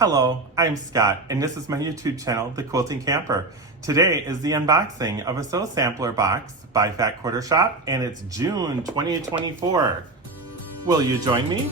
Hello, I'm Scott, and this is my YouTube channel, The Quilting Camper. Today is the unboxing of a Sew Sampler box by Fat Quarter Shop, and it's June 2024. Will you join me?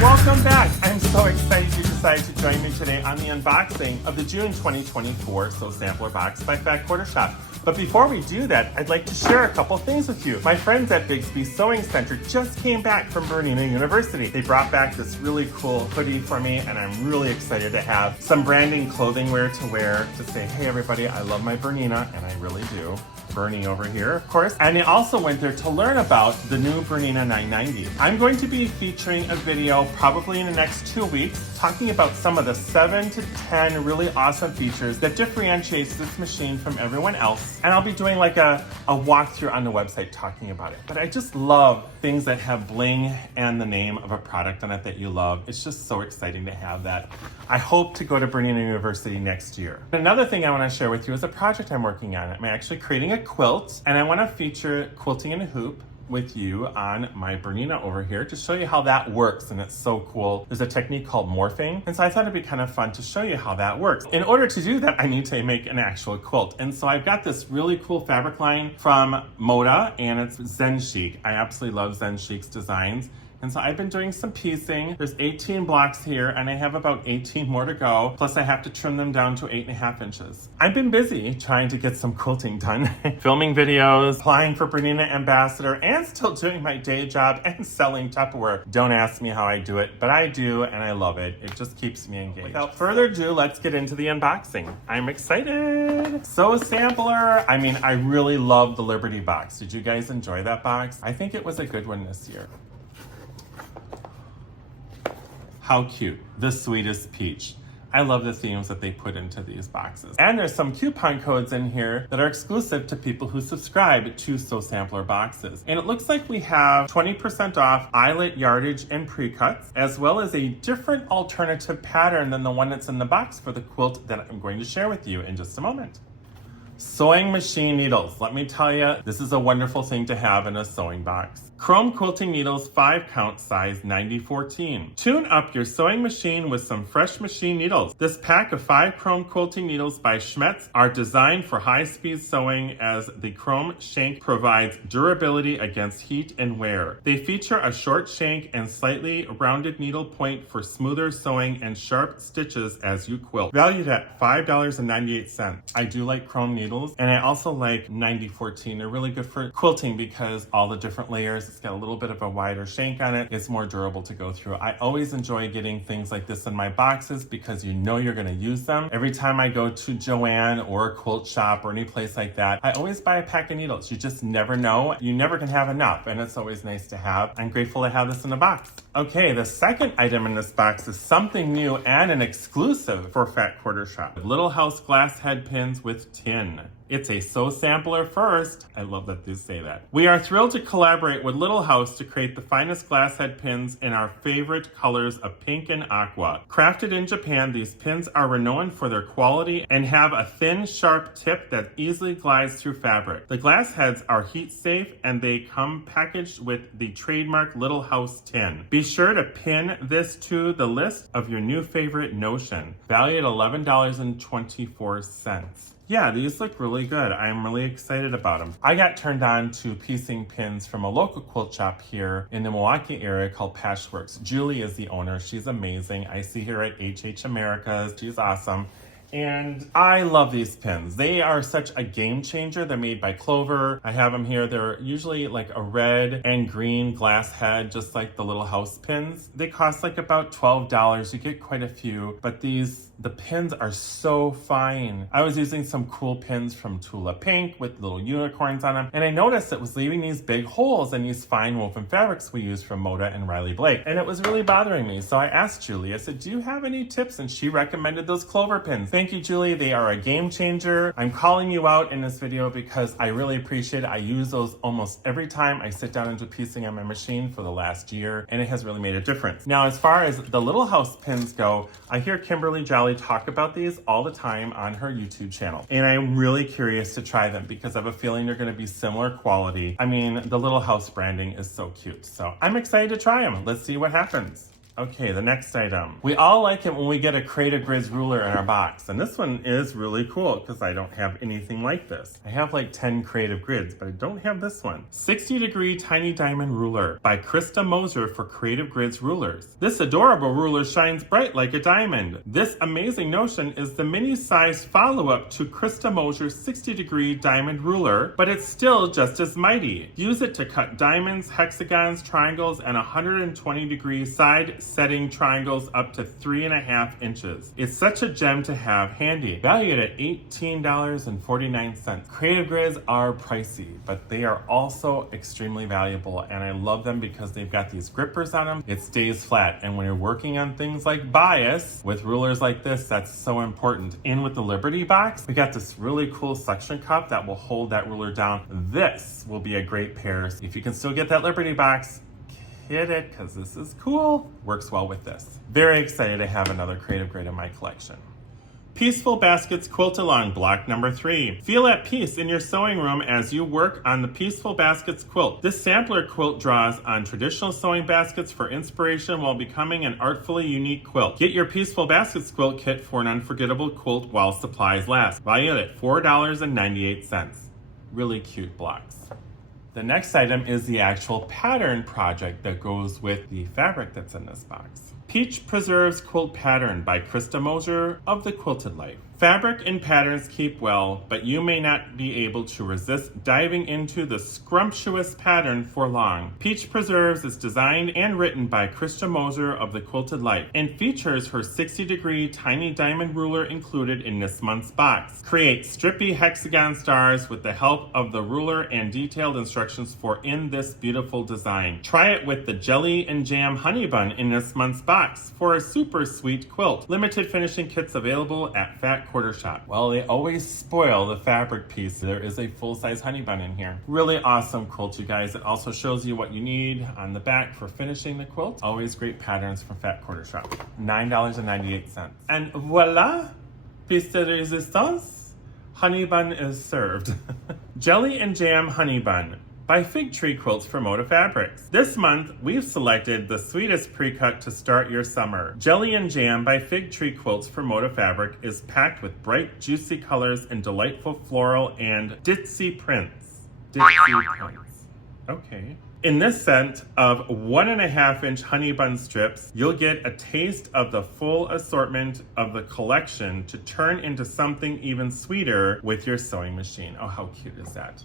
Welcome back! I'm so excited you decided to join me today on the unboxing of the June 2024 Sew Sampler box by Fat Quarter Shop. But before we do that, I'd like to share a couple things with you. My friends at Bixby Sewing Center just came back from Bernina University. They brought back this really cool hoodie for me, and I'm really excited to have some branding clothing wear to wear to say, hey everybody, I love my Bernina, and I really do. Bernie over here, of course. And they also went there to learn about the new Bernina 990. I'm going to be featuring a video probably in the next 2 weeks talking about some of the 7 to 10 really awesome features that differentiates this machine from everyone else. And I'll be doing like a walkthrough on the website talking about it. But I just love things that have bling and the name of a product on it that you love. It's just so exciting to have that. I hope to go to Bernina University next year. Another thing I want to share with you is a project I'm working on. I'm actually creating a quilt, and I want to feature quilting in a hoop with you on my Bernina over here to show you how that works, and it's so cool. There's a technique called morphing, and so I thought it'd be kind of fun to show you how that works. In order to do that, I need to make an actual quilt, and so I've got this really cool fabric line from Moda, and it's Zen Chic. I absolutely love Zen Chic's designs. And so I've been doing some piecing. There's 18 blocks here, and I have about 18 more to go. Plus I have to trim them down to 8.5 inches. I've been busy trying to get some quilting done. Filming videos, applying for Bernina Ambassador, and still doing my day job and selling Tupperware. Don't ask me how I do it, but I do, and I love it. It just keeps me engaged. Without further ado, let's get into the unboxing. I'm excited. Sew Sampler. I mean, I really love the Liberty box. Did you guys enjoy that box? I think it was a good one this year. How cute, the sweetest peach. I love the themes that they put into these boxes. And there's some coupon codes in here that are exclusive to people who subscribe to Sew Sampler boxes. And it looks like we have 20% off eyelet yardage and pre-cuts, as well as a different alternative pattern than the one that's in the box for the quilt that I'm going to share with you in just a moment. Sewing machine needles. Let me tell you, this is a wonderful thing to have in a sewing box. Chrome quilting needles, 5 count, size 90-14. Tune up your sewing machine with some fresh machine needles. This pack of 5 chrome quilting needles by Schmetz are designed for high-speed sewing, as the chrome shank provides durability against heat and wear. They feature a short shank and slightly rounded needle point for smoother sewing and sharp stitches as you quilt. Valued at $5.98. I do like chrome needles, and I also like 90-14. They're really good for quilting because all the different layers. It's got a little bit of a wider shank on it. It's more durable to go through. I always enjoy getting things like this in my boxes because you know you're going to use them. Every time I go to Joann or a quilt shop or any place like that, I always buy a pack of needles. You just never know. You never can have enough, and it's always nice to have. I'm grateful to have this in the box. Okay, the second item in this box is something new and an exclusive for Fat Quarter Shop. Little House glass head pins with tin. It's a Sew Sampler first. I love that they say that. We are thrilled to collaborate with Little House to create the finest glass head pins in our favorite colors of pink and aqua. Crafted in Japan, these pins are renowned for their quality and have a thin, sharp tip that easily glides through fabric. The glass heads are heat safe, and they come packaged with the trademark Little House tin. Be sure to pin this to the list of your new favorite notion. Valued at $11.24. Yeah, these look really good. I'm really excited about them. I got turned on to piecing pins from a local quilt shop here in the Milwaukee area called Patchworks. Julie is the owner. She's amazing. I see her at HH Americas. She's awesome. And I love these pins. They are such a game changer. They're made by Clover. I have them here. They're usually like a red and green glass head, just like the Little House pins. They cost like about $12. You get quite a few, but the pins are so fine. I was using some cool pins from Tula Pink with little unicorns on them, and I noticed it was leaving these big holes in these fine woven fabrics we use from Moda and Riley Blake, and it was really bothering me. So I asked Julie, I said, do you have any tips? And she recommended those Clover pins. Thank you, Julie. They are a game changer. I'm calling you out in this video because I really appreciate it. I use those almost every time I sit down and do piecing on my machine for the last year, and it has really made a difference. Now, as far as the little house pins go, I hear Kimberly Jolly talk about these all the time on her YouTube channel, and I'm really curious to try them because I have a feeling they're going to be similar quality. I mean, the little house branding is so cute, so I'm excited to try them. Let's see what happens. Okay, the next item. We all like it when we get a Creative Grids ruler in our box, and this one is really cool because I don't have anything like this. I have like 10 Creative Grids, but I don't have this one. 60-degree tiny diamond ruler by Krista Moser for Creative Grids rulers. This adorable ruler shines bright like a diamond. This amazing notion is the mini-sized follow-up to Krista Moser's 60-degree diamond ruler, but it's still just as mighty. Use it to cut diamonds, hexagons, triangles, and 120-degree side setting triangles up to 3.5 inches. It's such a gem to have handy. Valued at $18.49. Creative Grids are pricey, but they are also extremely valuable, and I love them because they've got these grippers on them. It stays flat, and when you're working on things like bias with rulers like this, that's so important. In with the Liberty box, we got this really cool suction cup that will hold that ruler down. This will be a great pair. If you can still get that Liberty box, get it, because this is cool. Works well with this. Very excited to have another Creative Grid in my collection. Peaceful Baskets Quilt Along block number 3. Feel at peace in your sewing room as you work on the Peaceful Baskets quilt. This sampler quilt draws on traditional sewing baskets for inspiration while becoming an artfully unique quilt. Get your Peaceful Baskets quilt kit for an unforgettable quilt while supplies last. Valued at $4.98. Really cute blocks. The next item is the actual pattern project that goes with the fabric that's in this box. Peach Preserves Quilt Pattern by Krista Moser of The Quilted Life. Fabric and patterns keep well, but you may not be able to resist diving into the scrumptious pattern for long. Peach Preserves is designed and written by Krista Moser of The Quilted Life and features her 60-degree tiny diamond ruler included in this month's box. Create strippy hexagon stars with the help of the ruler and detailed instructions for in this beautiful design. Try it with the Jelly and Jam Honey Bun in this month's box for a super sweet quilt. Limited finishing kits available at Fat Quarter Shop. Well, they always spoil the fabric piece. There is a full-size honey bun in here. Really awesome quilt, you guys. It also shows you what you need on the back for finishing the quilt. Always great patterns from Fat Quarter Shop. $9.98. And voila! Piece de resistance. Honey bun is served. Jelly and Jam Honey Bun by Fig Tree Quilts for Moda Fabrics. This month, we've selected the sweetest pre-cut to start your summer. Jelly and Jam by Fig Tree Quilts for Moda Fabric is packed with bright, juicy colors and delightful floral and ditzy prints. Okay. In this set of 1.5-inch honey bun strips, you'll get a taste of the full assortment of the collection to turn into something even sweeter with your sewing machine. Oh, how cute is that?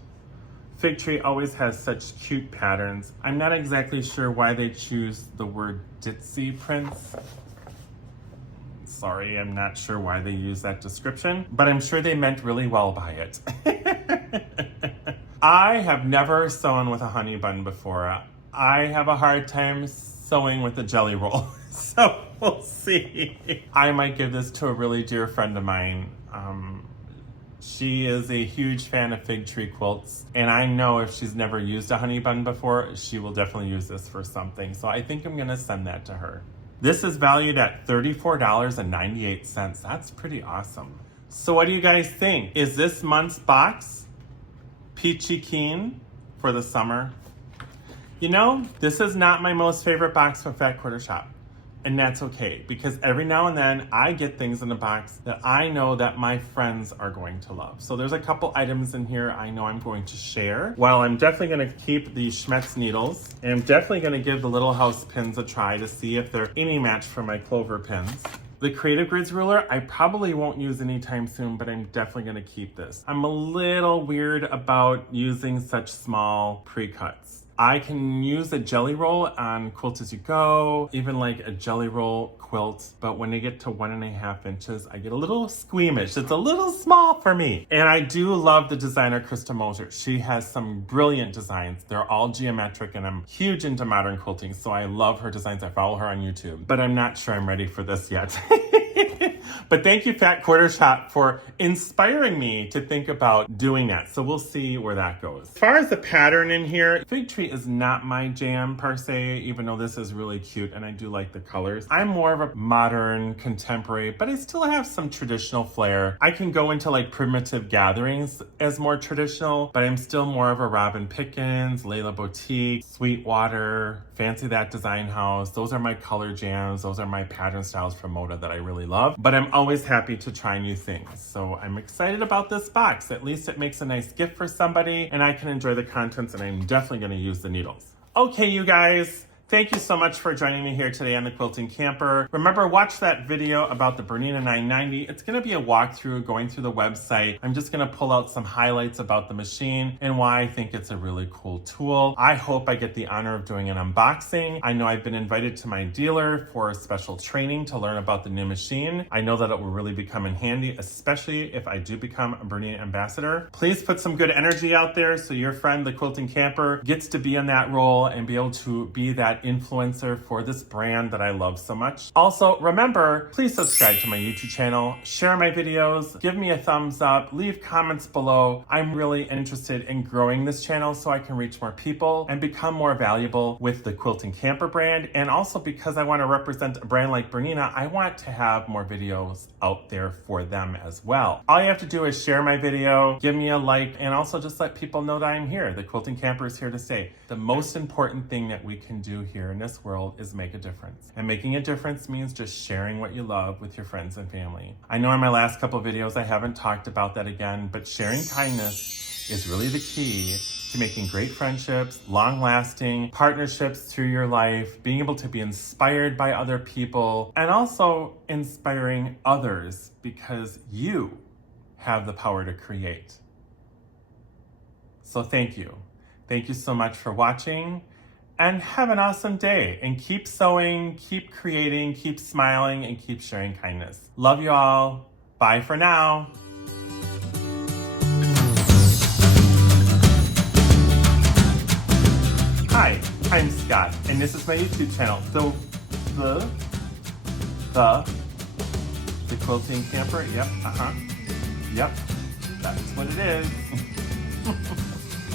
Fig Tree always has such cute patterns. I'm not exactly sure why they choose the word ditzy prints. Sorry, I'm not sure why they use that description, but I'm sure they meant really well by it. I have never sewn with a honey bun before. I have a hard time sewing with a jelly roll, so we'll see. I might give this to a really dear friend of mine. She is a huge fan of Fig Tree quilts, and I know if she's never used a honey bun before, she will definitely use this for something. So I think I'm gonna send that to her. This is valued at $34.98. That's pretty awesome. So what do you guys think? Is this month's box peachy keen for the summer? You know, this is not my most favorite box from Fat Quarter Shop. And that's okay, because every now and then I get things in the box that I know that my friends are going to love. So there's a couple items in here I know I'm going to share. While I'm definitely going to keep the Schmetz needles, and I'm definitely going to give the Little House pins a try to see if they're any match for my Clover pins. The Creative Grids ruler, I probably won't use anytime soon, but I'm definitely going to keep this. I'm a little weird about using such small pre-cuts. I can use a jelly roll on Quilt As You Go, even like a jelly roll quilt, but when they get to 1.5 inches, I get a little squeamish. It's a little small for me. And I do love the designer Krista Moser. She has some brilliant designs. They're all geometric, and I'm huge into modern quilting, so I love her designs. I follow her on YouTube, but I'm not sure I'm ready for this yet. But thank you, Fat Quarter Shop, for inspiring me to think about doing that. So we'll see where that goes. As far as the pattern in here, Fig Tree is not my jam per se, even though this is really cute and I do like the colors. I'm more of a modern, contemporary, but I still have some traditional flair. I can go into like primitive gatherings as more traditional, but I'm still more of a Robin Pickens, Layla Boutique, Sweetwater, Fancy That Design House. Those are my color jams. Those are my pattern styles from Moda that I really love, but I'm always happy to try new things. So I'm excited about this box. At least it makes a nice gift for somebody and I can enjoy the contents, and I'm definitely going to use the needles. Okay, you guys. Thank you so much for joining me here today on the Quilting Camper. Remember, watch that video about the Bernina 990. It's gonna be a walkthrough going through the website. I'm just gonna pull out some highlights about the machine and why I think it's a really cool tool. I hope I get the honor of doing an unboxing. I know I've been invited to my dealer for a special training to learn about the new machine. I know that it will really become in handy, especially if I do become a Bernina Ambassador. Please put some good energy out there so your friend, the Quilting Camper, gets to be in that role and be able to be that influencer for this brand that I love so much. Also, remember, please subscribe to my YouTube channel, share my videos, give me a thumbs up, leave comments below. I'm really interested in growing this channel so I can reach more people and become more valuable with the Quilting Camper brand. And also because I want to represent a brand like Bernina, I want to have more videos out there for them as well. All you have to do is share my video, give me a like, and also just let people know that I'm here. The Quilting Camper is here to stay. The most important thing that we can do here in this world is make a difference. And making a difference means just sharing what you love with your friends and family. I know in my last couple videos I haven't talked about that again, but sharing kindness is really the key to making great friendships, long-lasting partnerships through your life, being able to be inspired by other people, and also inspiring others because you have the power to create. So thank you. Thank you so much for watching, and have an awesome day. And keep sewing, keep creating, keep smiling, and keep sharing kindness. Love you all. Bye for now. Hi, I'm Scott, and this is my YouTube channel. So, the Quilting Camper. Yep, Yep, that's what it is.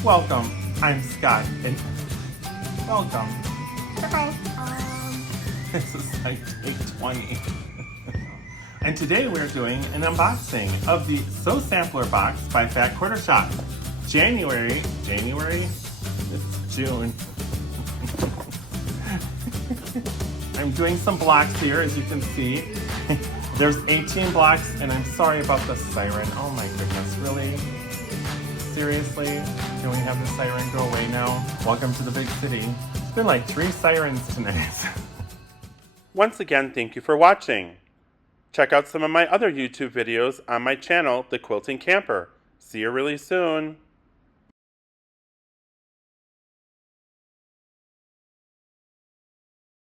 Welcome, I'm Scott, and welcome. This is like day 20. And today we're doing an unboxing of the Sew Sampler box by Fat Quarter Shop. January, it's June. I'm doing some blocks here, as you can see. There's 18 blocks, and I'm sorry about the siren. Oh my goodness, really? Seriously? Can we have the siren go away now? Welcome to the big city. It's been like 3 sirens tonight. Once again, thank you for watching. Check out some of my other YouTube videos on my channel, The Quilting Camper. See you really soon.